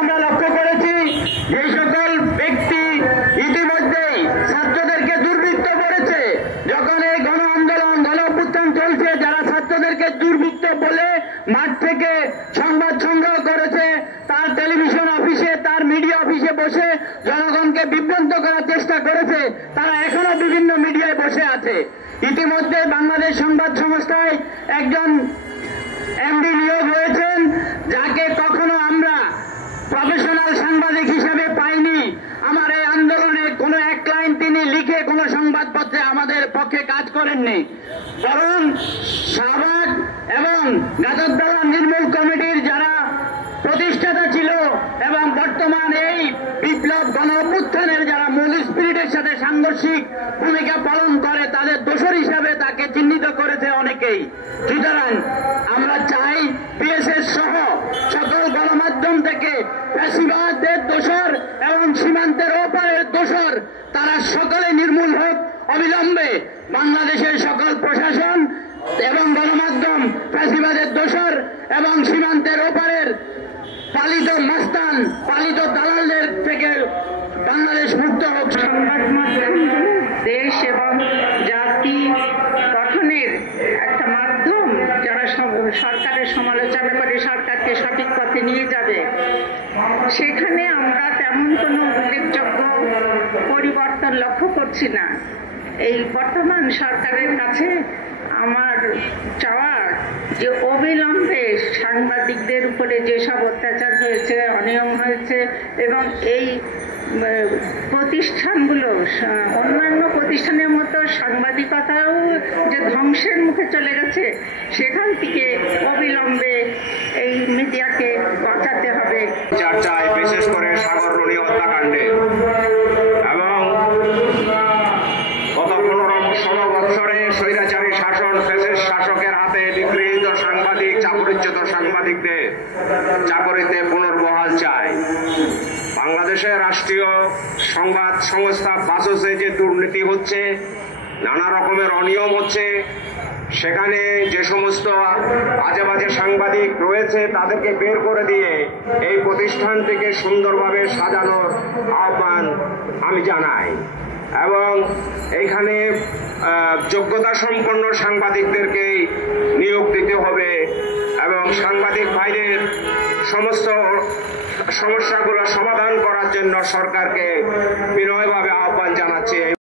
আমরা লক্ষ্য করেছি যে সকল ব্যক্তি ইতিমধ্যেই ছাত্রদেরকে দুর্বৃত্ত করেছে। যখন এই গণ আন্দোলন গণ অভ্যুত্থান চলছে, যারা ছাত্রদেরকে দুর্বৃত্ত বলে মাঠ থেকে সংবাদ সংগ্রহ করেছে, তার টেলিভিশন অফিসে, তার মিডিয়া অফিসে বসে জনগণকে বিভ্রান্ত করার চেষ্টা করেছে, তারা এখনো বিভিন্ন মিডিয়ায় বসে আছে। ইতিমধ্যে বাংলাদেশ সংবাদ সংস্থায় একজন এমডি নিয়োগ হয়েছেন, যাকে কখনো আমরা প্রফেশনাল সাংবাদিক হিসাবে পাইনি। আমার এই আন্দোলনে কোনো এক লাইন তিনি লিখে কোনো সংবাদপত্রে আমাদের পক্ষে কাজ করেননি, বরং শাহবাগ এবং গাজরতলা নির্মূল কমিটির যারা প্রতিষ্ঠাতা ছিল এবং বর্তমান এই বিপ্লব গণ অভ্যুত্থানের যারা মূল স্পিরিটের সাথে সাংঘর্ষিক ভূমিকা পালন করে, তাদের দোষর হিসাবে তাকে চিহ্নিত করেছে অনেকেই। সুতরাং আমরা চাই পিএসএস সহ সকল গণমাধ্যম থেকে ফ্যাসিবাদের দোষর এবং সীমান্তের ওপারের দোষর তারা সকলে নির্মূল হোক অবিলম্বে। বাংলাদেশের সকল প্রশাসন এবং গণমাধ্যম ফ্যাসিবাদের দোষর এবং সীমান্তের ওপারের পালিত মাস্তান, পালিত দালালদের থেকে বাংলাদেশ মুক্ত হোক। সংবাদ মাধ্যম দেশ এবং জাতি গঠনের একটা মাধ্যম, যারা সরকারের সমালোচনা করে সরকারকে সঠিক পথে নিয়ে যাবে, সেখানে আমরা তেমন কোনো উল্লেখযোগ্য পরিবর্তন লক্ষ্য করছি না। এই বর্তমান সরকারের কাছে আমার চাওয়া যে অবিলম্বে সাংবাদিকদের উপরে যেসব অত্যাচার হয়েছে, অনিয়ম হয়েছে এবং এই প্রতিষ্ঠানগুলো অন্যান্য প্রতিষ্ঠানের মতো সাংবাদিকতাও যে ধ্বংসের মুখে চলে গেছে, সেখান থেকে অবিলম্বে এই মিডিয়াকে বাঁচাতে হবে। চর্চায় বিশেষ করে সাগররণী হত্যাকাণ্ডে এবং গত 15-16 বছরে স্বৈরাচারী শাসন, ফ্যাসিস্ট শাসকের হাতে নিগৃহীত সাংবাদিক, চাকরিচ্যুত সাংবাদিকদের চাকরিতে পুনর্বহাল চায়। বাংলাদেশের রাষ্ট্রীয় সংবাদ সংস্থা বাসসে যে দুর্নীতি হচ্ছে, নানা রকমের অনিয়ম হচ্ছে, সেখানে যে সমস্ত আজে বাজে সাংবাদিক রয়েছে তাদেরকে বের করে দিয়ে এই প্রতিষ্ঠানটিকে সুন্দরভাবে সাজানোর আহ্বান আমি জানাই এবং এইখানে যোগ্যতা সম্পন্ন সাংবাদিকদেরকেই নিয়োগ দিতে হবে এবং সাংবাদিক ভাইদের সমস্ত সমস্যাগুলো সমাধান করার জন্য সরকারকে বিনয়ভাবে আহ্বান জানাচ্ছি।